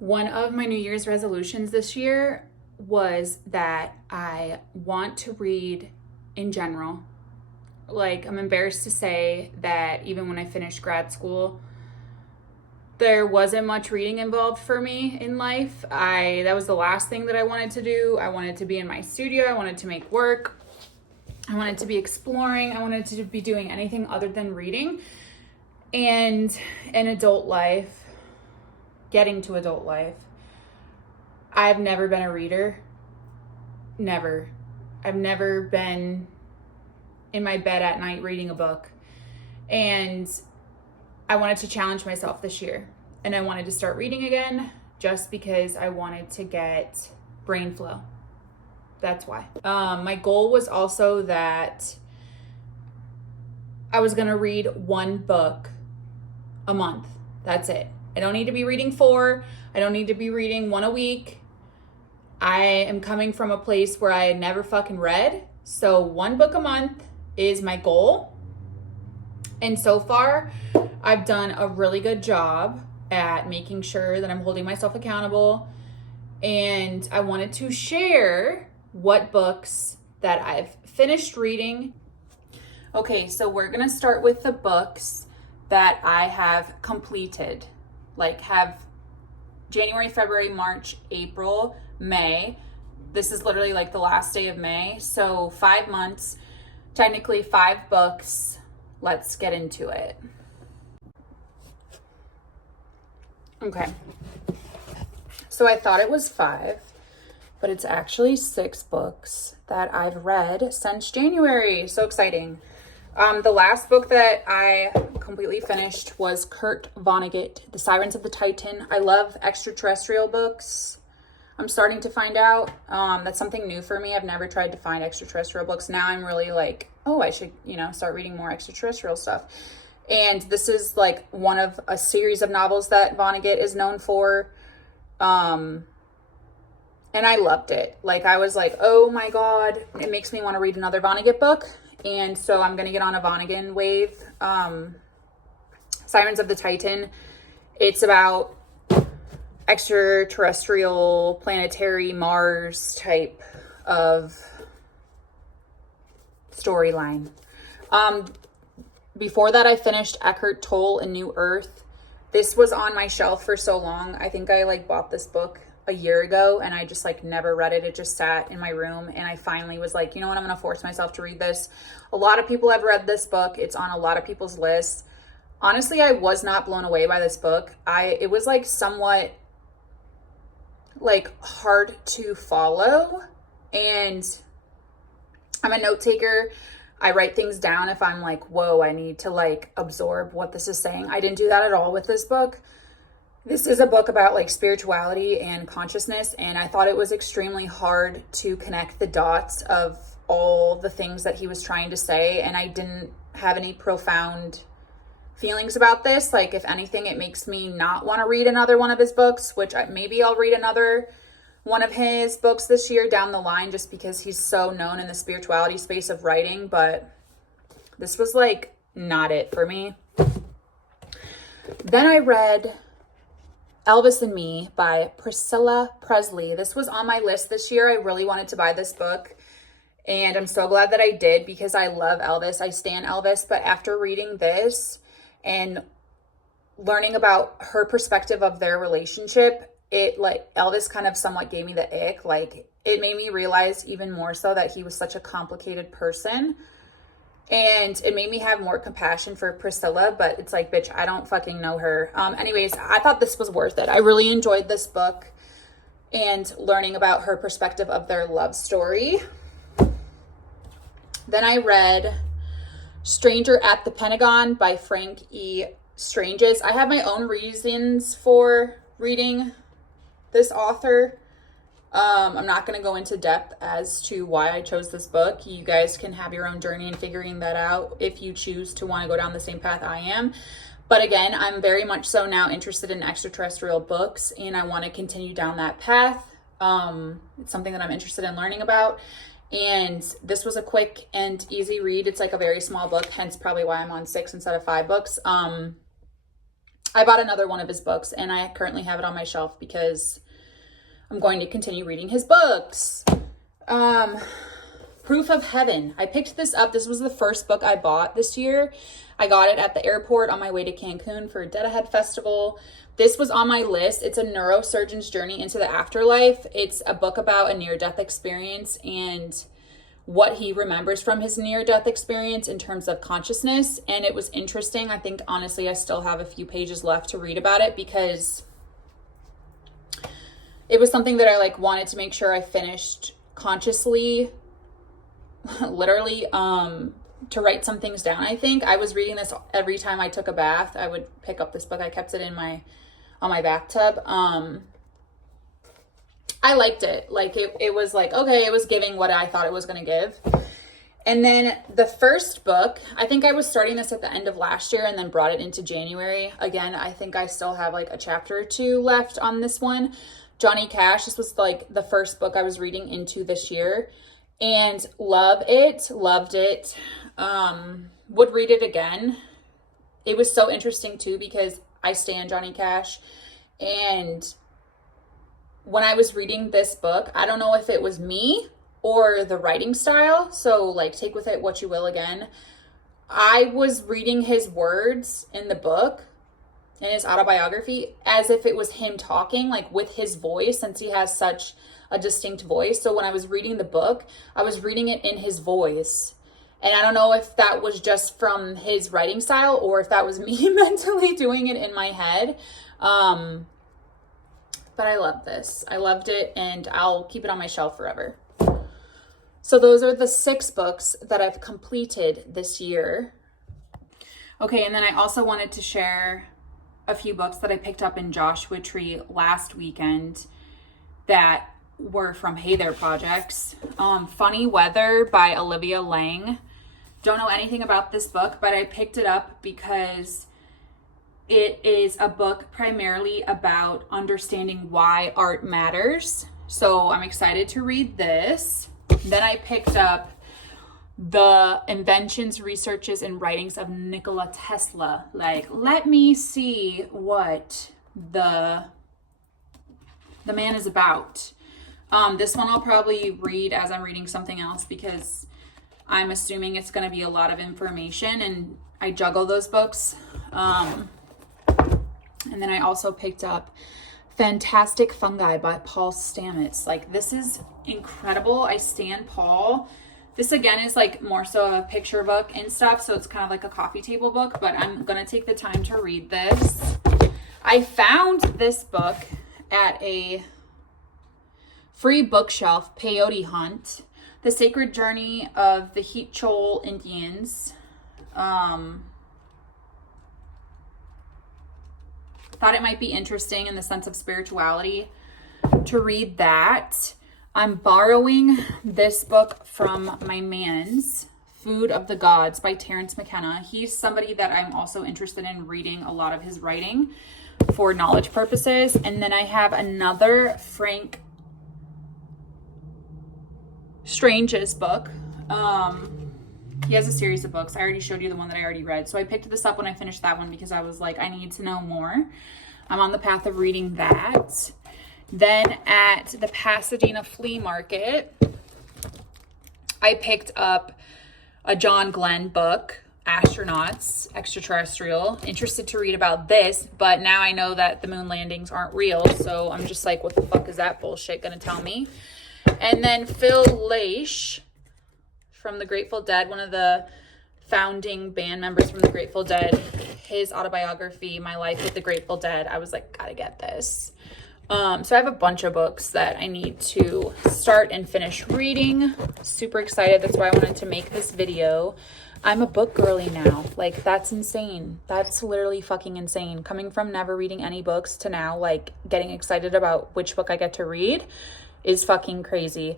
One of my New Year's resolutions this year was that I want to read in general. Like, I'm embarrassed to say that even when I finished grad school, there wasn't much reading involved for me in life. That was the last thing that I wanted to do. I wanted to be in my studio. I wanted to make work. I wanted to be exploring. I wanted to be doing anything other than reading. And in adult life, getting to adult life, I've never been a reader. Never. I've never been in my bed at night reading a book. And I wanted to challenge myself this year. And I wanted to start reading again just because I wanted to get brain flow. That's why. My goal was also that I was going to read one book a month. That's it. I don't need to be reading 4. I don't need to be reading 1 a week. I am coming from a place where I had never fucking read. So 1 book a month is my goal. And so far, I've done a really good job at making sure that I'm holding myself accountable. And I wanted to share what books that I've finished reading. Okay, so we're going to start with the books that I have completed. Like, have January, February, March, April, May. This is literally like the last day of May. So 5 months, technically 5 books. Let's get into it. Okay. So I thought it was 5, but it's actually 6 books that I've read since January. So exciting. The last book that I completely finished was Kurt Vonnegut, The Sirens of the Titan. I love extraterrestrial books. I'm starting to find out that's something new for me. I've never tried to find extraterrestrial books. Now I'm really like, oh, I should, start reading more extraterrestrial stuff. And this is like one of a series of novels that Vonnegut is known for. And I loved it. Like, I was like, oh my God, it makes me want to read another Vonnegut book. And so I'm going to get on a Vonnegut wave. Sirens of the Titan. It's about extraterrestrial, planetary, Mars type of storyline. Before that, I finished Eckhart Tolle and New Earth. This was on my shelf for so long. I think I bought this book a year ago and I just never read it. It just sat in my room and I finally was like, you know what, I'm going to force myself to read this. A lot of people have read this book. It's on a lot of people's lists. Honestly, I was not blown away by this book. It was somewhat hard to follow, and I'm a note taker. I write things down if I'm like, whoa, I need to absorb what this is saying. I didn't do that at all with this book. This is a book about spirituality and consciousness, and I thought it was extremely hard to connect the dots of all the things that he was trying to say, and I didn't have any profound feelings about this. If anything, it makes me not want to read another one of his books, which maybe I'll read another one of his books this year down the line just because he's so known in the spirituality space of writing, but this was not it for me. Then I read Elvis and Me by Priscilla Presley. This was on my list this year. I really wanted to buy this book, and I'm so glad that I did because I love Elvis. I stan Elvis, but after reading this and learning about her perspective of their relationship, it Elvis kind of somewhat gave me the ick. It made me realize even more so that he was such a complicated person. And it made me have more compassion for Priscilla, but it's bitch, I don't fucking know her. Anyways, I thought this was worth it. I really enjoyed this book and learning about her perspective of their love story. Then I read Stranger at the Pentagon by Frank E. Stranges. I have my own reasons for reading this author. I'm not going to go into depth as to why I chose this book. You guys can have your own journey in figuring that out if you choose to want to go down the same path I am. But again, I'm very much so now interested in extraterrestrial books, and I want to continue down that path. It's something that I'm interested in learning about. And this was a quick and easy read. It's a very small book, hence probably why I'm on 6 instead of 5 books. I bought another one of his books, and I currently have it on my shelf because I'm going to continue reading his books. Proof of Heaven. I picked this up. This was the first book I bought this year. I got it at the airport on my way to Cancun for a Dead Ahead Festival. This was on my list. It's a neurosurgeon's journey into the afterlife. It's a book about a near-death experience and what he remembers from his near-death experience in terms of consciousness. And it was interesting. I think, honestly, I still have a few pages left to read about it because it was something that I wanted to make sure I finished consciously, literally, to write some things down. I think I was reading this every time I took a bath. I would pick up this book. I kept it on my bathtub. I liked it. It was okay, it was giving what I thought it was going to give. And then the first book, I think I was starting this at the end of last year and then brought it into January. Again, I think I still have a chapter or two left on this one. Johnny Cash. This was the first book I was reading into this year. And loved it. Would read it again. It was so interesting too because I stan Johnny Cash. And when I was reading this book, I don't know if it was me or the writing style. So take with it what you will again. I was reading his words in the book, in his autobiography, as if it was him talking, with his voice, since he has such a distinct voice. So when I was reading the book, I was reading it in his voice. And I don't know if that was just from his writing style or if that was me mentally doing it in my head. But I love this. I loved it, and I'll keep it on my shelf forever. So those are the 6 books that I've completed this year. Okay, and then I also wanted to share a few books that I picked up in Joshua Tree last weekend that were from Hey There Projects. Funny Weather by Olivia Lang. Don't know anything about this book, but I picked it up because it is a book primarily about understanding why art matters. So I'm excited to read this. Then I picked up The Inventions, Researches, and Writings of Nikola Tesla. Let me see what the man is about. This one I'll probably read as I'm reading something else because I'm assuming it's going to be a lot of information, and I juggle those books. And then I also picked up Fantastic Fungi by Paul Stamets. This is incredible. I stan Paul. This again is more so of a picture book and stuff, so it's kind of like a coffee table book, but I'm going to take the time to read this. I found this book at a free bookshelf peyote hunt, The Sacred Journey of the Heat-Chol Indians. Thought it might be interesting in the sense of spirituality to read that. I'm borrowing this book from my man's, Food of the Gods by Terrence McKenna. He's somebody that I'm also interested in reading a lot of his writing for knowledge purposes. And then I have another Frank Strange's book. He has a series of books. I already showed you the one that I already read. So I picked this up when I finished that one because I was I need to know more. I'm on the path of reading that. Then at the Pasadena Flea Market, I picked up a John Glenn book, Astronauts, Extraterrestrial. Interested to read about this, but now I know that the moon landings aren't real. So I'm just what the fuck is that bullshit gonna tell me? And then Phil Lesh from the Grateful Dead, one of the founding band members from the Grateful Dead, his autobiography, My Life with the Grateful Dead. I was gotta get this. So I have a bunch of books that I need to start and finish reading. Super excited. That's why I wanted to make this video. I'm a book girly now. That's insane. That's literally fucking insane. Coming from never reading any books to now, getting excited about which book I get to read is fucking crazy.